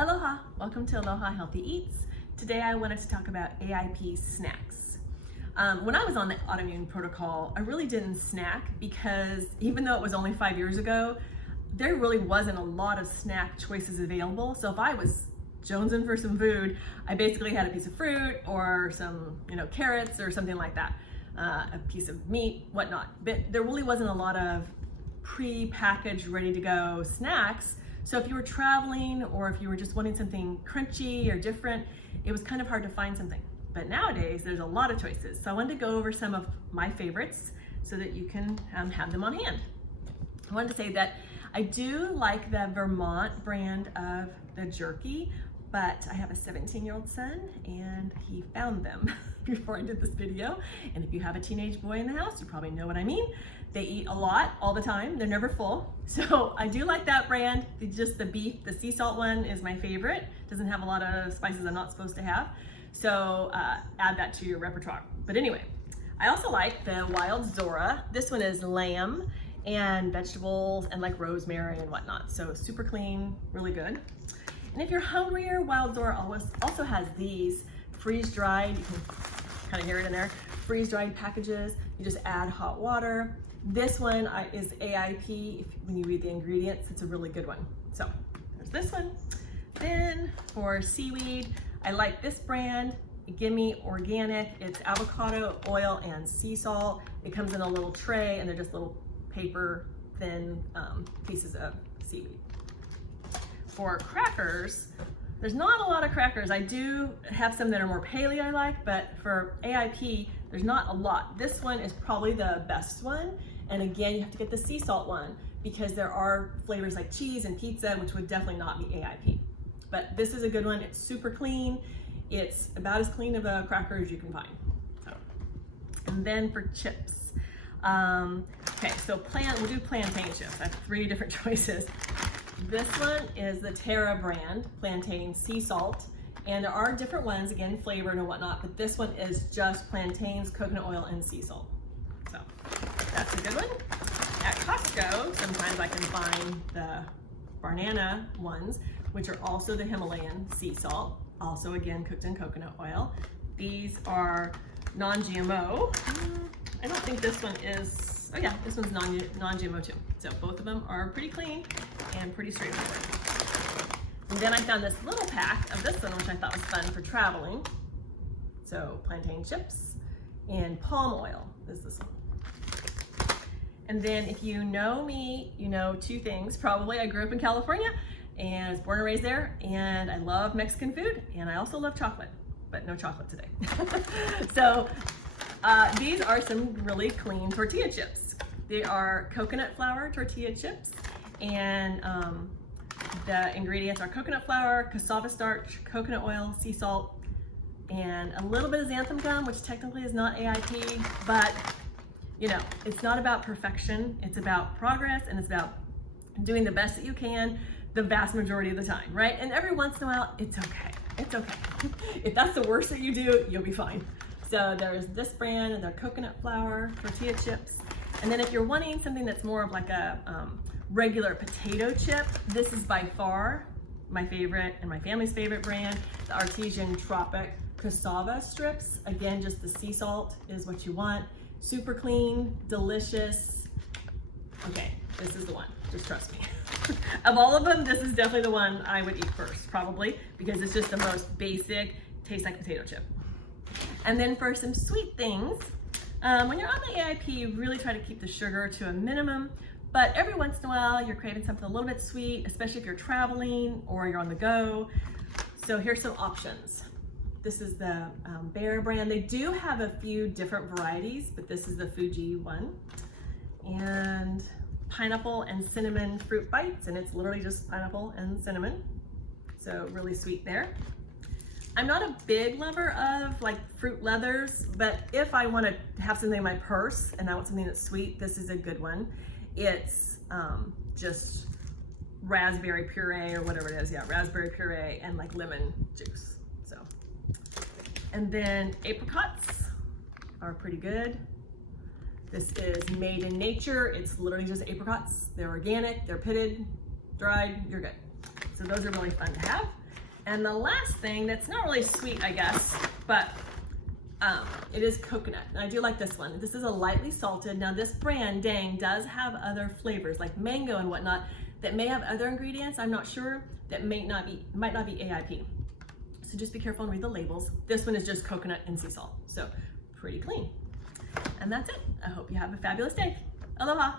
Aloha, welcome to Aloha Healthy Eats. Today I wanted to talk about AIP snacks. When I was on the autoimmune protocol, I really didn't snack because even though it was only 5 years ago, there really wasn't a lot of snack choices available. So if I was jonesing for some food, I basically had a piece of fruit or some, carrots or something like that, a piece of meat, whatnot. But there really wasn't a lot of pre-packaged, ready to go snacks. So if you were traveling or if you were just wanting something crunchy or different, it was kind of hard to find something. But nowadays, there's a lot of choices. So I wanted to go over some of my favorites so that you can have them on hand. I wanted to say that I do like the Vermont brand of the jerky, but I have a 17-year-old son and he found them before I did this video. And if you have a teenage boy in the house, you probably know what I mean. They eat a lot all the time. They're never full. So I do like that brand. Just the beef, the sea salt one is my favorite. Doesn't have a lot of spices I'm not supposed to have. So add that to your repertoire. But anyway, I also like the Wild Zora. This one is lamb and vegetables and like rosemary and whatnot. So super clean, really good. And if you're hungrier, Wild Zora also has these freeze-dried, you can kind of hear it in there, freeze-dried packages. You just add hot water. This one is AIP. When you read the ingredients, it's a really good one. So there's this one. Then for seaweed, I like this brand, Gimme Organic. It's avocado oil and sea salt. It comes in a little tray and they're just little paper thin pieces of seaweed. For crackers, there's not a lot of crackers. I do have some that are more paleo I like, but for AIP, there's not a lot. This one is probably the best one. And again, you have to get the sea salt one because there are flavors like cheese and pizza, which would definitely not be AIP. But this is a good one. It's super clean. It's about as clean of a cracker as you can find. So, and then for chips. Okay, so we'll do plantain chips. I have 3 different choices. This one is the Terra brand, plantain sea salt. And there are different ones, again, flavored and whatnot, but this one is just plantains, coconut oil, and sea salt. So that's a good one. At Costco, sometimes I can find the banana ones, which are also the Himalayan sea salt, also again cooked in coconut oil. These are non-GMO. I don't think this one is, oh yeah, this one's non-GMO too. So both of them are pretty clean and pretty straightforward. And then I found this little pack of this one, which I thought was fun for traveling. So plantain chips and palm oil is this one. And then if you know me, you know 2 things. Probably I grew up in California and was born and raised there, and I love Mexican food, and I also love chocolate, but no chocolate today. So these are some really clean tortilla chips. They are coconut flour tortilla chips, and the ingredients are coconut flour, cassava starch, coconut oil, sea salt, and a little bit of xanthan gum, which technically is not AIP, but it's not about perfection. It's about progress, and it's about doing the best that you can the vast majority of the time, right? And every once in a while, it's okay. It's okay. If that's the worst that you do, you'll be fine. So there's this brand, and they're coconut flour tortilla chips. And then if you're wanting something that's more of like a regular potato chip, this is by far my favorite and my family's favorite brand, the Artesian Tropic cassava strips. Again, just the sea salt is what you want. Super clean, delicious. Okay, this is the one, just trust me. Of all of them, this is definitely the one I would eat first, probably, because it's just the most basic, tastes like potato chip. And then for some sweet things, when you're on the AIP, you really try to keep the sugar to a minimum, but every once in a while, you're craving something a little bit sweet, especially if you're traveling or you're on the go. So here's some options. This is the Bear brand. They do have a few different varieties, but this is the Fuji one. And pineapple and cinnamon fruit bites, and it's literally just pineapple and cinnamon. So really sweet there. I'm not a big lover of like fruit leathers, but if I want to have something in my purse and I want something that's sweet, this is a good one. It's just raspberry puree or whatever it is. Yeah, raspberry puree and like lemon juice. So, and then apricots are pretty good. This is made in nature. It's literally just apricots. They're organic, they're pitted, dried, you're good. So those are really fun to have. And the last thing that's not really sweet, I guess, but it is coconut. And I do like this one. This is a lightly salted. Now this brand, Dang, does have other flavors like mango and whatnot that may have other ingredients, I'm not sure, that might not be AIP. So just be careful and read the labels. This one is just coconut and sea salt. So pretty clean. And that's it. I hope you have a fabulous day. Aloha.